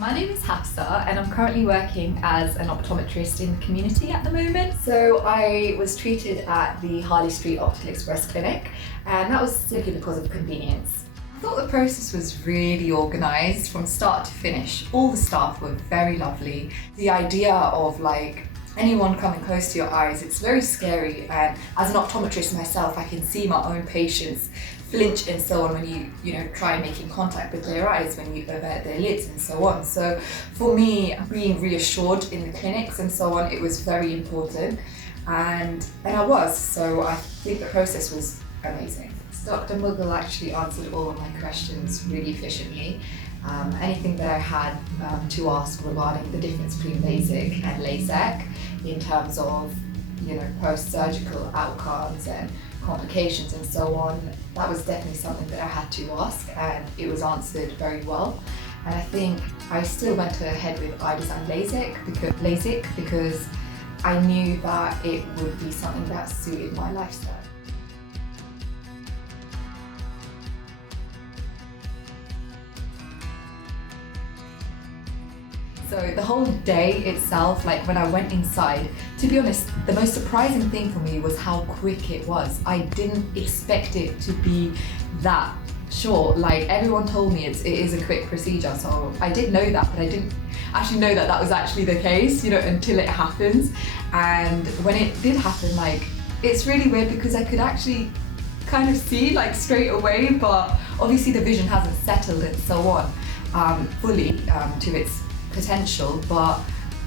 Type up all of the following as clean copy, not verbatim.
My name is Hafsah and I'm currently working as an optometrist in the community at the moment. So I was treated at the Harley Street Optical Express clinic, and that was simply because of convenience. I thought the process was really organised from start to finish. All the staff were very lovely. The idea of anyone coming close to your eyes, it's very scary, and as an optometrist myself, I can see my own patients flinch and so on when you try making contact with their eyes, when you avert their lids and so on. So for me, being reassured in the clinics and so on, it was very important, and I was. So I think the process was amazing. Dr. Mughal actually answered all of my questions really efficiently. Anything that I had to ask regarding the difference between LASIK and LASIK in terms of post-surgical outcomes and complications and so on, that was definitely something that I had to ask, and it was answered very well. And I think I still went ahead with eye design LASIK because I knew that it would be something that suited my lifestyle. So the whole day itself, when I went inside, to be honest, the most surprising thing for me was how quick it was. I didn't expect it to be that short. Everyone told me it is a quick procedure, so I did know that, but I didn't actually know that was actually the case, until it happens. And when it did happen, it's really weird because I could actually kind of see straight away, but obviously the vision hasn't settled and so on fully to its potential, but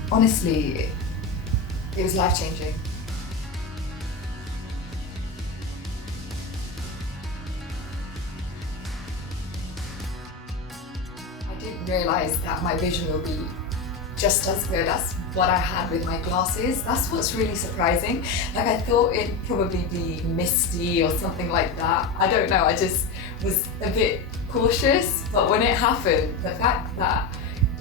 honestly, it was life-changing. I didn't realise that my vision will be just as good as what I had with my glasses. That's what's really surprising. I thought it'd probably be misty or something like that. I don't know, I just was a bit cautious, but when it happened, the fact that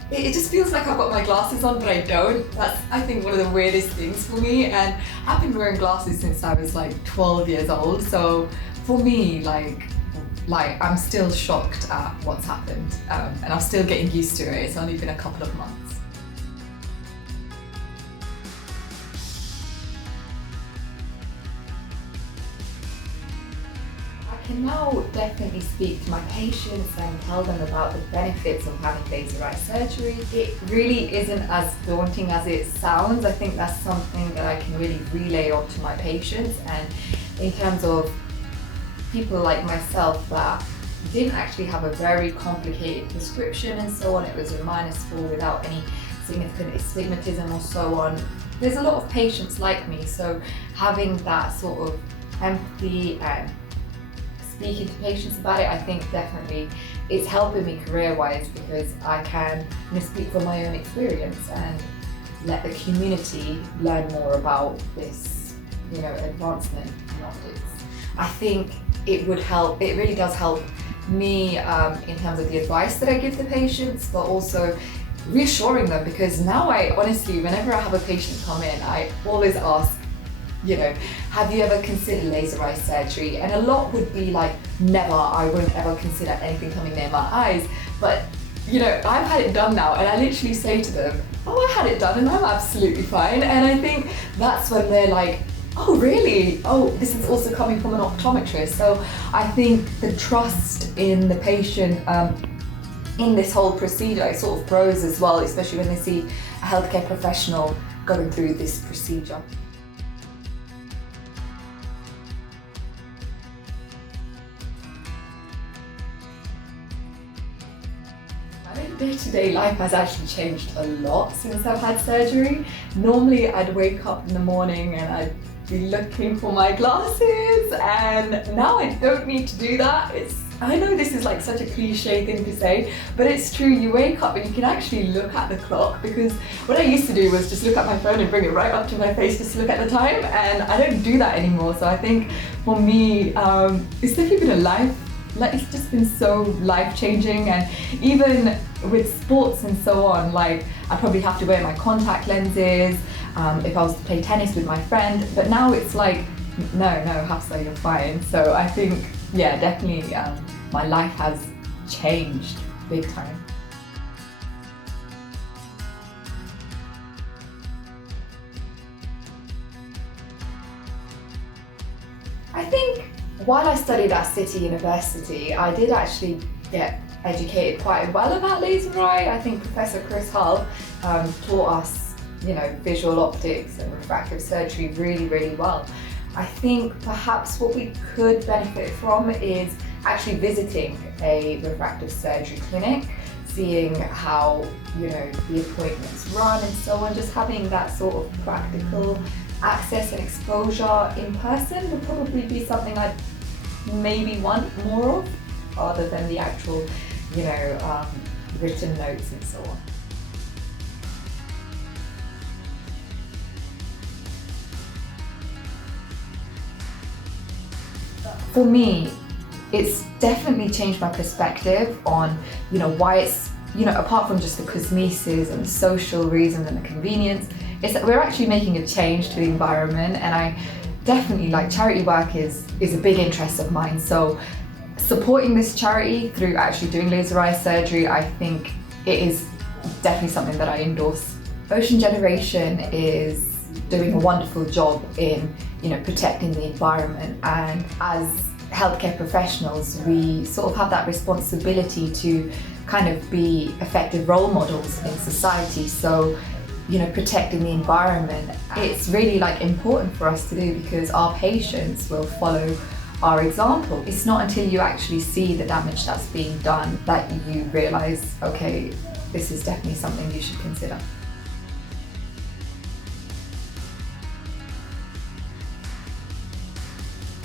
it just feels like I've got my glasses on, but I don't. That's, I think, one of the weirdest things for me. And I've been wearing glasses since I was 12 years old. So for me, I'm still shocked at what's happened. And I'm still getting used to it. It's only been a couple of months. I can now definitely speak to my patients and tell them about the benefits of having laser eye surgery. It really isn't as daunting as it sounds. I think that's something that I can really relay on to my patients. And in terms of people like myself that didn't actually have a very complicated prescription and so on, it was a -4 without any significant astigmatism or so on. There's a lot of patients like me, so having that sort of empathy and speaking to patients about it, I think definitely it's helping me career-wise because I can speak from my own experience and let the community learn more about this, advancement in optics. I think it would help, it really does help me in terms of the advice that I give the patients, but also reassuring them, because now I honestly, whenever I have a patient come in, I always ask, have you ever considered laser eye surgery? And a lot would be never, I wouldn't ever consider anything coming near my eyes. But, I've had it done now, and I literally say to them, oh, I had it done and I'm absolutely fine. And I think that's when they're like, oh, really? Oh, this is also coming from an optometrist. So I think the trust in the patient in this whole procedure, it sort of grows as well, especially when they see a healthcare professional going through this procedure. My day-to-day life has actually changed a lot since I've had surgery. Normally I'd wake up in the morning and I'd be looking for my glasses, and now I don't need to do that. I know this is such a cliche thing to say, but it's true. You wake up and you can actually look at the clock, because what I used to do was just look at my phone and bring it right up to my face just to look at the time, and I don't do that anymore. So I think for me, it's definitely been it's just been so life-changing. And even with sports and so on, I probably have to wear my contact lenses if I was to play tennis with my friend, but now it's no, Hafsah, you're fine. So I think, yeah, definitely my life has changed big time. While I studied at City University, I did actually get educated quite well about laser eye. I think Professor Chris Hull taught us, visual optics and refractive surgery really well. I think perhaps what we could benefit from is actually visiting a refractive surgery clinic, seeing how, the appointments run and so on, just having that sort of practical access and exposure in person would probably be something I'd maybe want more of, rather than the actual, written notes and so on. For me, it's definitely changed my perspective on, why it's, apart from just the cosmesis and the social reasons and the convenience, it's that we're actually making a change to the environment, and I definitely, charity work is a big interest of mine. So supporting this charity through actually doing laser eye surgery, I think it is definitely something that I endorse. Ocean Generation is doing a wonderful job in, protecting the environment, and as healthcare professionals, we sort of have that responsibility to kind of be effective role models in society. So, protecting the environment, it's really important for us to do, because our patients will follow our example. It's not until you actually see the damage that's being done that you realise, okay, this is definitely something you should consider.